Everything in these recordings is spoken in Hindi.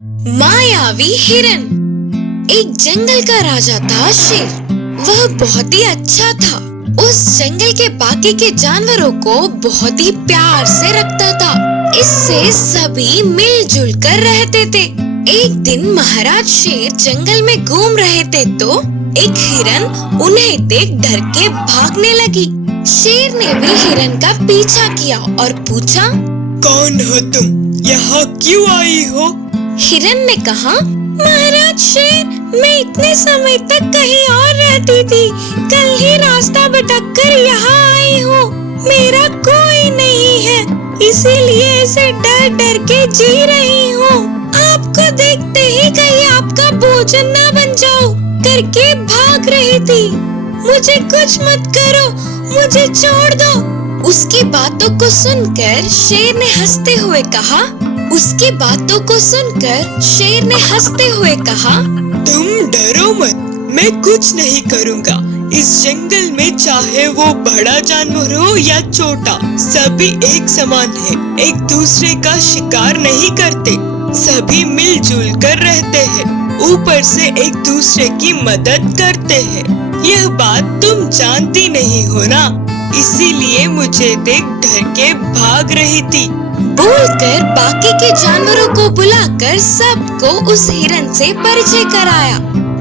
मायावी हिरन। एक जंगल का राजा था शेर। वह बहुत ही अच्छा था। उस जंगल के बाकी के जानवरों को बहुत ही प्यार से रखता था। इससे सभी मिलजुल कर रहते थे। एक दिन महाराज शेर जंगल में घूम रहे थे तो एक हिरन उन्हें देख डर के भागने लगी। शेर ने भी हिरन का पीछा किया और पूछा, कौन हो तुम? यहाँ क्यों आई हो? हिरन ने कहा, महाराज शेर, मैं इतने समय तक कहीं और रहती थी। कल ही रास्ता भटक कर यहाँ आई हूँ। मेरा कोई नहीं है, इसीलिए ऐसे डर डर के जी रही हूँ। आपको देखते ही कहीं आपका भोजन न बन जाओ करके भाग रही थी। मुझे कुछ मत करो, मुझे छोड़ दो। उसकी बातों को सुनकर शेर ने हंसते हुए कहा, तुम डरो मत, मैं कुछ नहीं करूँगा। इस जंगल में चाहे वो बड़ा जानवर हो या छोटा, सभी एक समान है। एक दूसरे का शिकार नहीं करते, सभी मिलजुल कर रहते हैं। ऊपर से एक दूसरे की मदद करते हैं। यह बात तुम जानती नहीं हो ना, इसीलिए मुझे देख डर के भाग रही थी। बोलकर बाकी के जानवरों को बुलाकर सबको उस हिरन से परिचय कराया।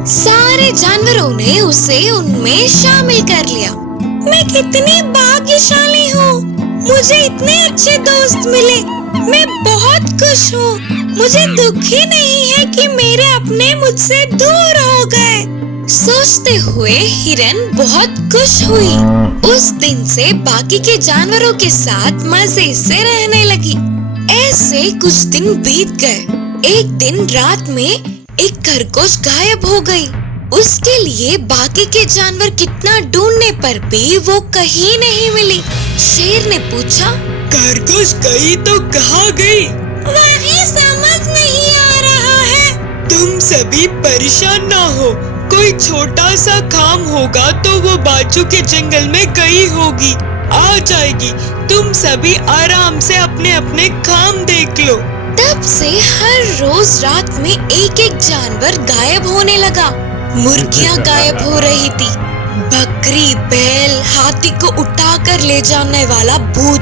सारे जानवरों ने उसे उनमें शामिल कर लिया। मैं कितनी भाग्यशाली हूँ, मुझे इतने अच्छे दोस्त मिले। मैं बहुत खुश हूँ। मुझे दुख ही नहीं है कि मेरे अपने मुझसे दूर हो गए। सोचते हुए हिरन बहुत खुश हुई। उस दिन से बाकी के जानवरों के साथ मजे से रहने लगी। ऐसे कुछ दिन बीत गए। एक दिन रात में एक खरगोश गायब हो गई। उसके लिए बाकी के जानवर कितना ढूंढने पर भी वो कहीं नहीं मिली। शेर ने पूछा, खरगोश गई तो कहाँ गई? वही समझ नहीं आ रहा है। तुम सभी परेशान ना हो, कोई छोटा सा काम होगा तो वो बाजू के जंगल में गई होगी, आ जाएगी। तुम सभी आराम से अपने अपने काम देख लो। तब से हर रोज रात में एक एक जानवर गायब होने लगा। मुर्गियाँ गायब हो रही थी। बकरी, बैल, हाथी को उठाकर ले जाने वाला भूत।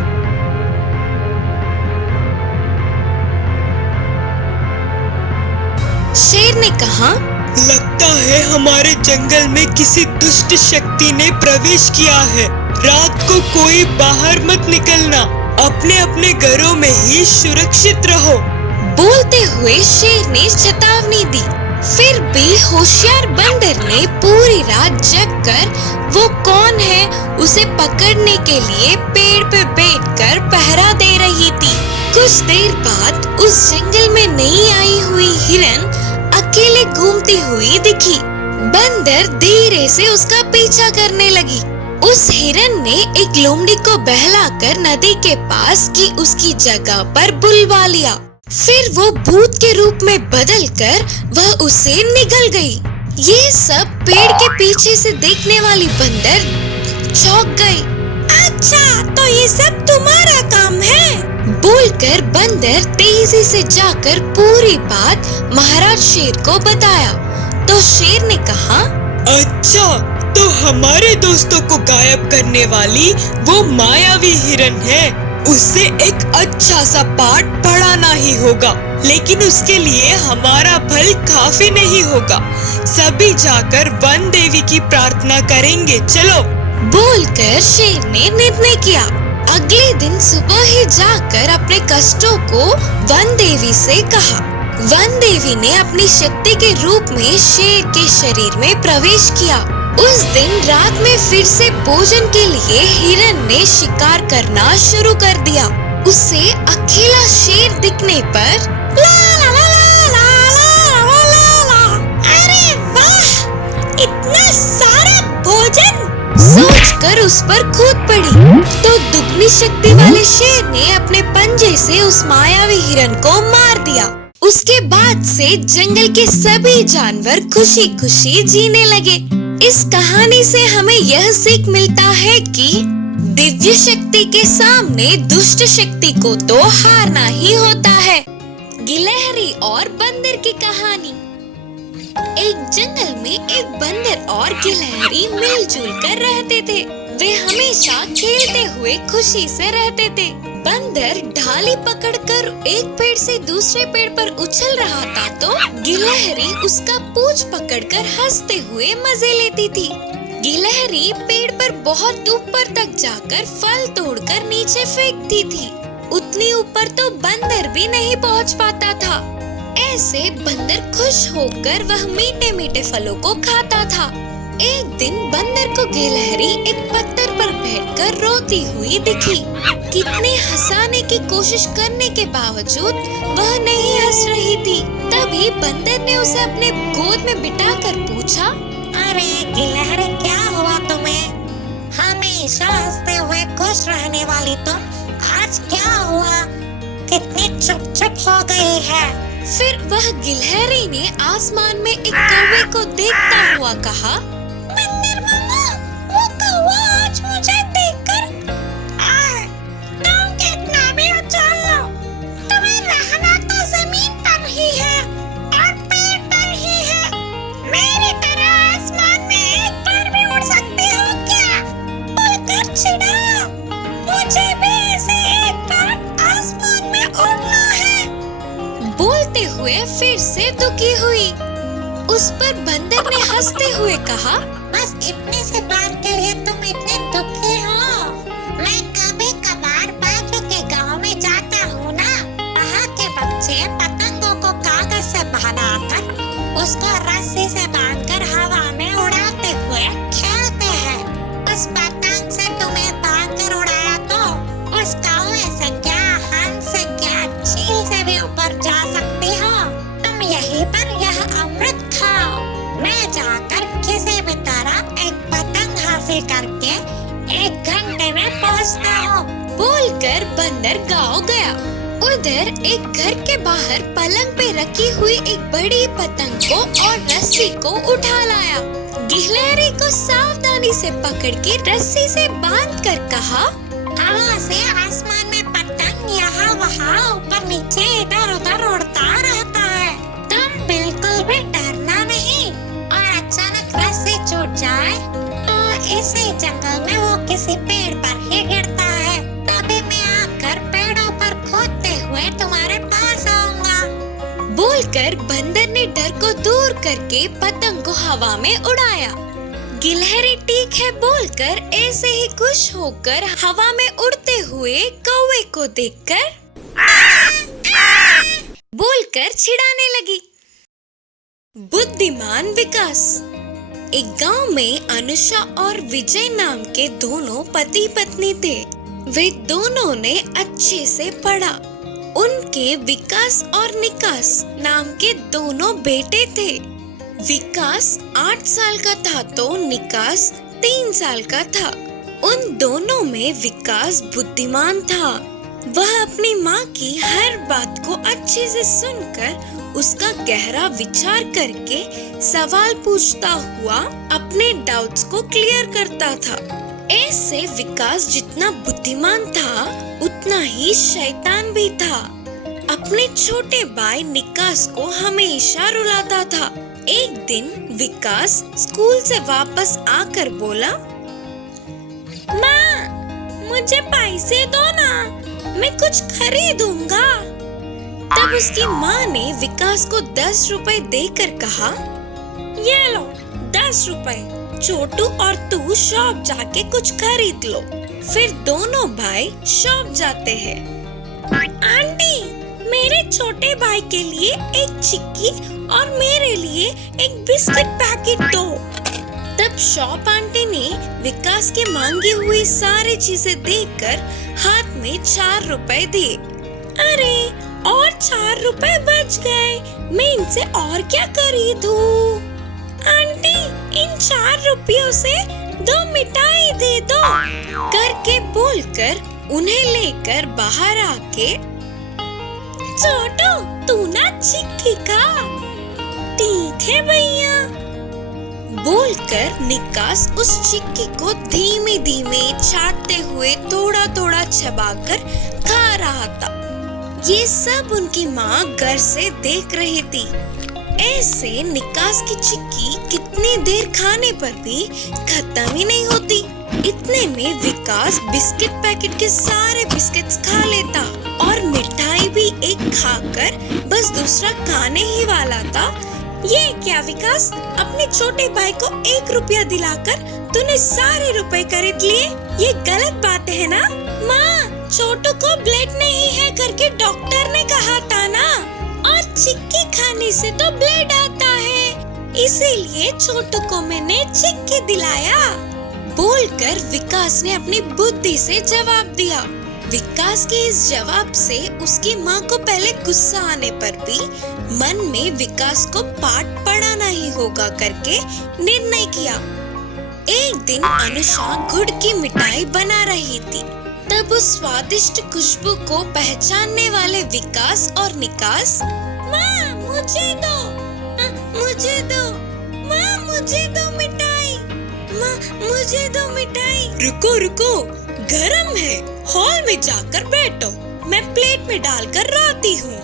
शेर ने कहा, लगता है हमारे जंगल में किसी दुष्ट शक्ति ने प्रवेश किया है। रात को कोई बाहर मत निकलना, अपने अपने घरों में ही सुरक्षित रहो। बोलते हुए शेर ने चेतावनी दी। फिर भी होशियार बंदर ने पूरी रात जगकर वो कौन है उसे पकड़ने के लिए पेड़ पे बैठकर पहरा दे रही थी। कुछ देर बाद उस जंगल में नई आई हुई हिरन अकेले घूमती हुई दिखी। बंदर धीरे से उसका पीछा करने लगी। उस हिरन ने एक लोमड़ी को बहलाकर नदी के पास की उसकी जगह पर बुलवा लिया। फिर वो भूत के रूप में बदलकर वह उसे निगल गई। ये सब पेड़ के पीछे से देखने वाली बंदर चौंक गई। अच्छा, तो ये सब तुम्हारा काम है? बोलकर बंदर तेजी से जाकर पूरी बात महाराज शेर को बताया। तो शेर ने कहा, अच्छा, तो हमारे दोस्तों को गायब करने वाली वो मायावी हिरन है। उससे एक अच्छा सा पाठ पढ़ाना ही होगा, लेकिन उसके लिए हमारा बल काफी नहीं होगा। सभी जाकर वन देवी की प्रार्थना करेंगे, चलो। बोलकर शेर ने निर्णय किया। अगले दिन सुबह ही जाकर अपने कष्टों को वन देवी से कहा। वन देवी ने अपनी शक्ति के रूप में शेर के शरीर में प्रवेश किया। उस दिन रात में फिर से भोजन के लिए हिरन ने शिकार करना शुरू कर दिया। उसे अकेला शेर दिखने पर ला ला ला ला ला ला ला ला, अरे वाह, इतना सारा भोजन सोचकर उस पर कूद पड़ी। तो दुगनी शक्ति वाले शेर ने अपने पंजे से उस मायावी हिरन को मार दिया। उसके बाद से जंगल के सभी जानवर खुशी खुशी जीने लगे। इस कहानी से हमें यह सीख मिलता है कि दिव्य शक्ति के सामने दुष्ट शक्ति को तो हारना ही होता है। गिलहरी और बंदर की कहानी। एक जंगल में एक बंदर और गिलहरी मिलजुल कर रहते थे। वे हमेशा खेलते हुए खुशी से रहते थे। बंदर ढाली पकड़कर एक पेड़ से दूसरे पेड़ पर उछल रहा था तो गिलहरी उसका पूंछ पकड़कर हंसते हुए मजे लेती थी। गिलहरी पेड़ पर बहुत ऊपर तक जाकर फल तोड़कर नीचे फेंकती थी। उतनी ऊपर तो बंदर भी नहीं पहुंच पाता था। ऐसे बंदर खुश होकर वह मीठे मीठे फलों को खाता था। एक दिन बंदर को गिलहरी एक पत्थर पर बैठकर रोती हुई दिखी। कितने हंसाने की कोशिश करने के बावजूद वह नहीं हंस रही थी। तभी बंदर ने उसे अपने गोद में बिठाकर पूछा, अरे गिलहरी, क्या हुआ तुम्हें? हमेशा हंसते हुए खुश रहने वाली तुम आज क्या हुआ? कितनी चुप हो गई है? फिर वह गिलहरी ने आसमान में एक कौवे को देखता हुआ कहा, बंदर मामा, वो कौवा आज मुझे देखकर तुम कितना भी उछल लो, तुम्हें रहना तो जमीन पर ही है और पेड़ पर ही है। मेरी तरह आसमान में एक बार भी उड़ सकती हो क्या? बोलकर चिढ़ाया, मुझे भी ऐसे एक बार आसमान में उड़ना है। बोलते हुए फिर से दुखी हुई। उस पर बंदर ने हंसते हुए कहा, बस इतने से बार के लिए तुम इतने दुखी हो? मैं कभी कभार बाजू के गांव में जाता हूँ ना, वहाँ के बच्चे पतंगों को कागज से बनाकर उसको रस्सी से बांधकर हवा में उड़ाते हुए खेलते हैं। उस पतंग से तुम्हें बांधकर उड़ाया तो उस कौवे से क्या, हंस से क्या, चील से भी ऊपर जा सकती हो। तुम यहीं पर यह अमृत खाओ। मैं जाकर किसी भी तरह एक पतंग हासिल करके 1 घंटे में पहुंचता हूँ। बोलकर बंदर गाँव गया। उधर एक घर के बाहर पलंग पे रखी हुई एक बड़ी पतंग को और रस्सी को उठा लाया। गिलहरी को सावधानी से पकड़ के रस्सी से बांधकर कहा, हवा से आसमान में पतंग यहाँ वहाँ ऊपर नीचे इधर उधर उड़ता रहता है। तुम बिल्कुल भी डरना नहीं और अचानक रस्सी छूट जाए तो इसी जंगल में वो किसी पेड़ पर ही गिरता है। तभी मैं आकर पेड़ों पर खोदते हुए तुम्हारे पास आऊंगा। बोलकर बंदर ने डर को दूर करके पतंग को हवा में उड़ाया। गिलहरी ठीक है बोलकर ऐसे ही खुश होकर हवा में उड़ते हुए कौवे को देखकर बोलकर चिढ़ाने लगी। बुद्धिमान विकास। एक गांव में अनुषा और विजय नाम के दोनों पति पत्नी थे। वे दोनों ने अच्छे से पढ़ा। उनके विकास और निकास नाम के दोनों बेटे थे। विकास 8 साल का था तो निकास 3 साल का था। उन दोनों में विकास बुद्धिमान था। वह अपनी माँ की हर बात को अच्छे से सुनकर उसका गहरा विचार करके सवाल पूछता हुआ अपने डाउट्स को क्लियर करता था। ऐसे विकास जितना बुद्धिमान था उतना ही शैतान भी था। अपने छोटे भाई निकास को हमेशा रुलाता था। एक दिन विकास स्कूल से वापस आकर बोला, माँ, मुझे पैसे दो ना, मैं कुछ खरीदूंगा। तब उसकी माँ ने विकास को 10 रुपए देकर कहा, ये लो 10 रुपए, छोटू और तू शॉप जाके कुछ खरीद लो। फिर दोनों भाई शॉप जाते हैं। आंटी, मेरे छोटे भाई के लिए एक चिक्की और मेरे लिए एक बिस्किट पैकेट दो। तब शॉप आंटी ने विकास के मांगी हुई सारी चीजें देखकर हाथ में 4 रुपए दिए। अरे, और 4 रुपए बच गए, मैं इनसे और क्या खरीदूं? आंटी, इन 4 रुपयों से 2 मिठाई दे दो करके बोलकर उन्हें लेकर बाहर आके, छोटू, तू ना चिक्की खा। ठीक है भैया, बोलकर निकास उस चिक्की को धीमे धीमे चाटते हुए थोड़ा थोड़ा चबाकर खा रहा था। ये सब उनकी माँ घर से देख रही थी। ऐसे निकास की चिक्की कितनी देर खाने पर भी खत्म ही नहीं होती। इतने में विकास बिस्किट पैकेट के सारे बिस्किट्स खा लेता और मिठाई भी एक खाकर बस दूसरा खाने ही वाला था। ये क्या विकास, अपने छोटे भाई को 1 रुपया दिलाकर तूने सारे रुपए खरीद लिए? ये गलत बात है ना? माँ, छोटू को ब्लड नहीं है करके डॉक्टर ने कहा था ना, और चिक्की खाने से तो ब्लड आता है, इसीलिए छोटू को मैंने चिक्की दिलाया। बोलकर विकास ने अपनी बुद्धि से जवाब दिया। विकास के इस जवाब से उसकी माँ को पहले गुस्सा आने पर भी मन में विकास को पाठ पढ़ाना ही होगा करके निर्णय किया। एक दिन अनुषा गुड़ की मिठाई बना रही थी। तब उस स्वादिष्ट खुशबू को पहचानने वाले विकास और निकास, माँ मुझे दो, मुझे दो, माँ मुझे दो मिठाई, माँ मुझे दो मिठाई। रुको रुको, गरम है, हॉल में जाकर बैठो, मैं प्लेट में डालकर लाती हूँ।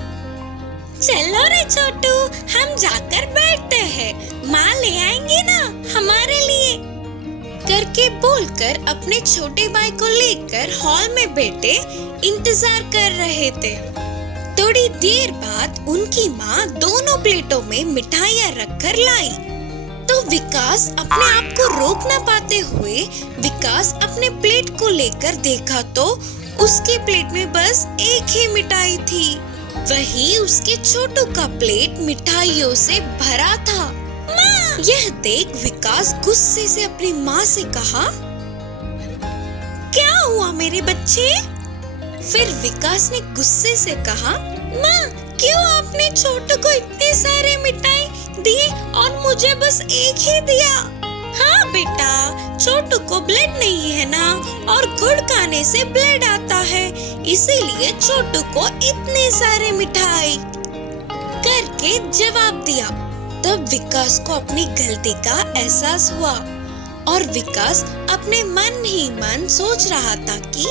चलो रे छोटू, हम जाकर बैठते हैं, माँ ले आएंगी ना हमारे लिए, करके बोलकर अपने छोटे भाई को लेकर हॉल में बैठे इंतजार कर रहे थे। थोड़ी देर बाद उनकी माँ दोनों प्लेटों में मिठाइयाँ रखकर लाई। तो विकास अपने आप को रोक न पाते हुए विकास अपने प्लेट को लेकर देखा तो उसके प्लेट में बस एक ही मिठाई थी। वही उसके छोटू का प्लेट मिठाइयों से भरा था। माँ! यह देख विकास गुस्से से अपनी माँ से कहा, क्या हुआ मेरे बच्चे? फिर विकास ने गुस्से से कहा, माँ क्यों आपने छोटू को इतने सारे मिठाई दिए और मुझे बस एक ही दिया? हाँ बेटा, छोटू को ब्लड नहीं है ना, और गुड़ खाने से ब्लड आता है, इसीलिए छोटू को इतने सारे मिठाई करके जवाब दिया। तब विकास को अपनी गलती का एहसास हुआ और विकास अपने मन ही मन सोच रहा था कि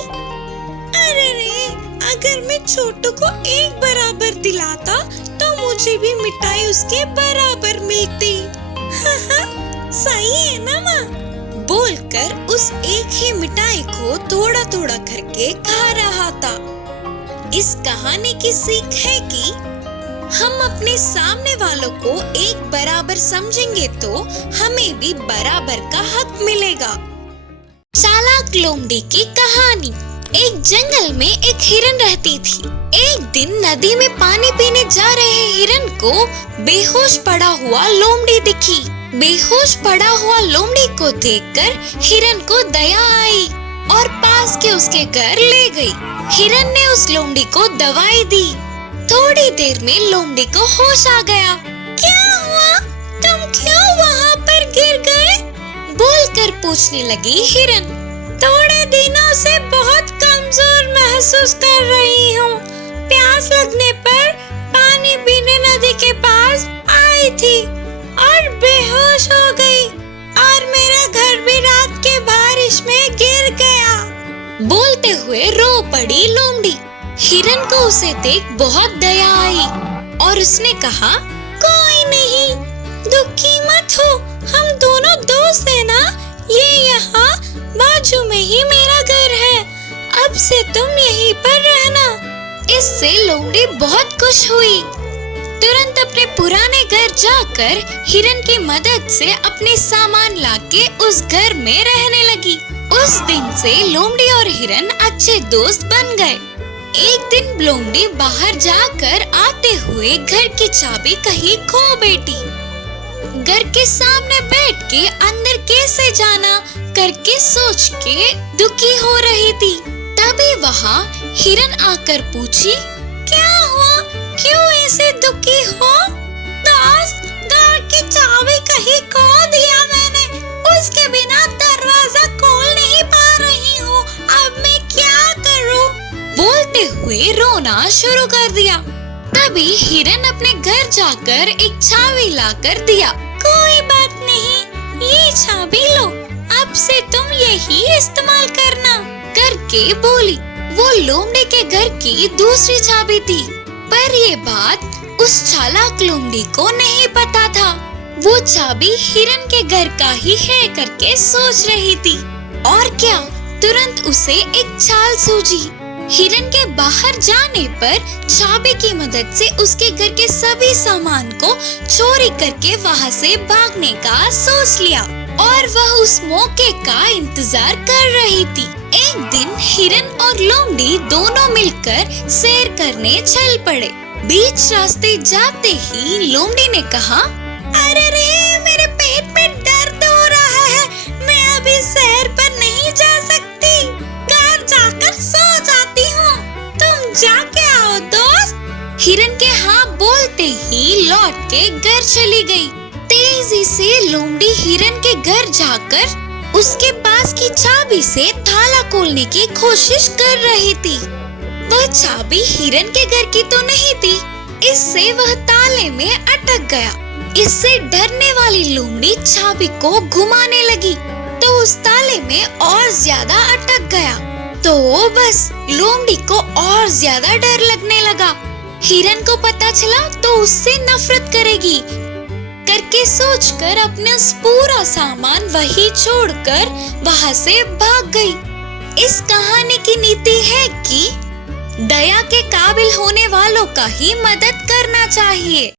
अरे रे, अगर मैं छोटू को एक बराबर दिलाता तो मुझे भी मिठाई उसके बराबर मिलती। सही है ना माँ? बोलकर उस एक ही मिठाई को थोड़ा थोड़ा करके खा रहा था। इस कहानी की सीख है कि हम अपने सामने वालों को एक बराबर समझेंगे तो हमें भी बराबर का हक मिलेगा। चालाक लोमड़ी की कहानी। एक जंगल में एक हिरन रहती थी। एक दिन नदी में पानी पीने जा रहे हिरन को बेहोश पड़ा हुआ लोमड़ी दिखी। बेहोश पड़ा हुआ लोमड़ी को देखकर हिरन को दया आई और पास के उसके घर ले गई। हिरन ने उस लोमड़ी को दवाई दी। थोड़ी देर में लोमड़ी को होश आ गया। क्या हुआ? तुम क्यों वहाँ पर गिर गए? बोलकर पूछने लगी हिरन। थोड़े दिनों से बहुत कमजोर महसूस कर रही हूँ। प्यास लगने पर पानी पीने नदी के पास आई थी और बेहोश हो गई और मेरा घर भी रात के बारिश में गिर गया। बोलते हुए रो पड़ी लोमड़ी। हिरन को उसे देख बहुत दया आई और उसने कहा, कोई नहीं, दुखी मत हो, हम दोनों दोस्त हैं ना। ये यहाँ बाजू में ही मेरा घर है, अब से तुम यहीं पर रहना। इससे लोमड़ी बहुत खुश हुई। तुरंत अपने पुराने घर जाकर हिरन की मदद से अपने सामान लाके उस घर में रहने लगी। उस दिन से लोमड़ी और हिरन अच्छे दोस्त बन गए। एक दिन लोमड़ी बाहर जाकर आते हुए घर की चाबी कहीं खो बैठी। घर के सामने बैठ के अंदर कैसे जाना करके सोच के दुखी हो रही थी। तभी वहाँ हिरन आकर पूछी, क्या हुआ, क्यों ऐसे दुखी हो? दोस्त, घर की चाबी कहीं खो दिया मैंने, उसके बिना दरवाजा खोल नहीं पा रही हूँ, अब मैं क्या करूँ? बोलते हुए रोना शुरू कर दिया। तभी हिरन अपने घर जाकर एक चाबी लाकर दिया। कोई बात नहीं, ये चाबी लो, अब से तुम यही इस्तेमाल करना करके बोली। वो लोमड़ी के घर की दूसरी चाबी थी। पर ये बात उस चालाक लोमड़ी को नहीं पता था। वो चाबी हिरन के घर का ही है करके सोच रही थी। और क्या, तुरंत उसे एक चाल सूझी। हिरन के बाहर जाने पर चाबी की मदद से उसके घर के सभी सामान को चोरी करके वहाँ से भागने का सोच लिया और वह उस मौके का इंतजार कर रही थी। एक दिन हिरन और लोमड़ी दोनों मिलकर सैर करने चल पड़े। बीच रास्ते जाते ही लोमड़ी ने कहा, अरे रे, मेरे पेट में दर्द हो रहा है, मैं अभी सैर पर नहीं जा सकती, घर जाकर सो जाती हूँ, तुम जाके आओ दोस्त। हिरन के हाँ बोलते ही लौट के घर चली गई। तेजी से लोमड़ी हिरन के घर जाकर उसके पास की चाबी से ताला खोलने की कोशिश कर रही थी। वह चाबी हिरन के घर की तो नहीं थी, इससे वह ताले में अटक गया। इससे डरने वाली लोमड़ी चाबी को घुमाने लगी तो उस ताले में और ज्यादा अटक गया। तो बस लोमड़ी को और ज्यादा डर लगने लगा। हिरन को पता चला तो उससे नफरत करेगी करके सोचकर अपना पूरा सामान वही छोड़कर वहाँ से भाग गई। इस कहानी की नीति है कि दया के काबिल होने वालों का ही मदद करना चाहिए।